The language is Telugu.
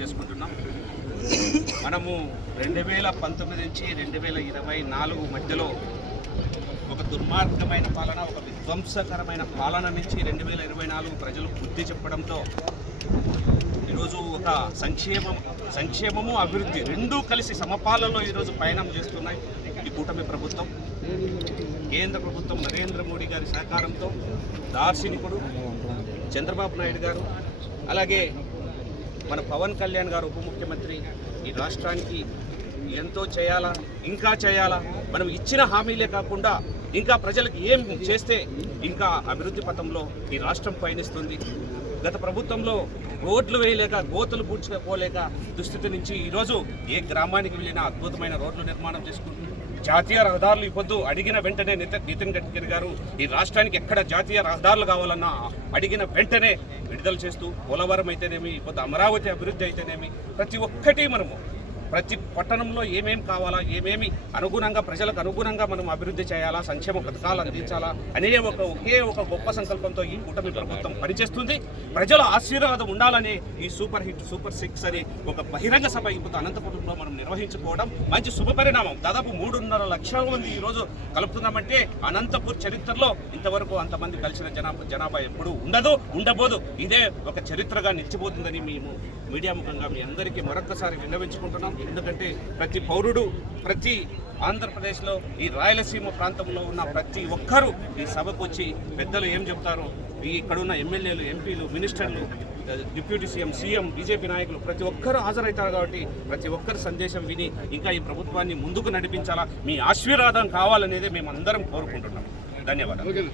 తెలియజేసుకుంటున్నాం. మనము 2019 నుంచి 2024 మధ్యలో ఒక దుర్మార్గమైన పాలన, ఒక విధ్వంసకరమైన పాలన నుంచి 2024 ప్రజలు బుద్ధి చెప్పడంతో ఈరోజు ఒక సంక్షేమము అభివృద్ధి రెండూ కలిసి సమపాలలో ఈరోజు పయనం చేస్తున్నాయి ఈ కూటమి ప్రభుత్వం. కేంద్ర ప్రభుత్వం నరేంద్ర మోడీ గారి సహకారంతో దార్శనికుడు చంద్రబాబు నాయుడు గారు, అలాగే మన పవన్ కళ్యాణ్ గారు ఉప ముఖ్యమంత్రి ఈ రాష్ట్రానికి ఎంతో చేయాలా, ఇంకా చేయాలా, మనం ఇచ్చిన హామీలే కాకుండా ఇంకా ప్రజలకు ఏం చేస్తే ఇంకా అభివృద్ధి పథంలో ఈ రాష్ట్రం పయనిస్తుంది. గత ప్రభుత్వంలో రోడ్లు వేయలేక, గోతులు పూడ్చుకోలేక దుస్థితి నుంచి ఈరోజు ఏ గ్రామానికి వెళ్ళినా అద్భుతమైన రోడ్లు నిర్మాణం చేసుకుంటుంది. జాతీయ రహదారులు ఇప్పుడు అడిగిన వెంటనే నితిన్ గడ్కరీ గారు ఈ రాష్ట్రానికి ఎక్కడ జాతీయ రహదారులు కావాలన్నా అడిగిన వెంటనే విడుదల చేస్తూ, పోలవరం అయితేనేమి, ఇప్పుడు అమరావతి అభివృద్ధి అయితేనేమి, ప్రతి ఒక్కటి మనము ప్రతి పట్టణంలో ఏమేమి కావాలా, ఏమేమి అనుగుణంగా ప్రజలకు అనుగుణంగా మనం అభివృద్ధి చేయాలా, సంక్షేమ పథకాలు అందించాలా అనే ఒకే ఒక గొప్ప సంకల్పంతో ఈ కూటమి ప్రభుత్వం పనిచేస్తుంది. ప్రజల ఆశీర్వాదం ఉండాలని ఈ సూపర్ హిట్ సూపర్ 6 అని ఒక బహిరంగ సభ ఇప్పుడు అనంతపురంలో మనం నిర్వహించుకోవడం మంచి శుభపరిణామం. దాదాపు 3.5 లక్షల మంది ఈరోజు కలుపుతున్నామంటే అనంతపూర్ చరిత్రలో ఇంతవరకు అంతమంది కలిసిన జనాభా ఎప్పుడూ ఉండదు, ఉండబోదు. ఇదే ఒక చరిత్రగా నిలిచిపోతుందని మేము మీడియా ముఖంగా మీ అందరికీ మరొకసారి విన్నవించుకుంటున్నాం. ఎందుకంటే ప్రతి పౌరుడు, ప్రతి ఆంధ్రప్రదేశ్లో ఈ రాయలసీమ ప్రాంతంలో ఉన్న ప్రతి ఒక్కరూ ఈ సభకు వచ్చి పెద్దలు ఏం చెప్తారో, ఇక్కడున్న ఎమ్మెల్యేలు, ఎంపీలు, మినిస్టర్లు, డిప్యూటీ సీఎం, బీజేపీ నాయకులు ప్రతి ఒక్కరూ హాజరవుతారు. కాబట్టి ప్రతి ఒక్కరి సందేశం విని ఇంకా ఈ ప్రభుత్వాన్ని ముందుకు నడిపించాలా, మీ ఆశీర్వాదం కావాలనేదే మేము అందరం కోరుకుంటున్నాం. ధన్యవాదాలు.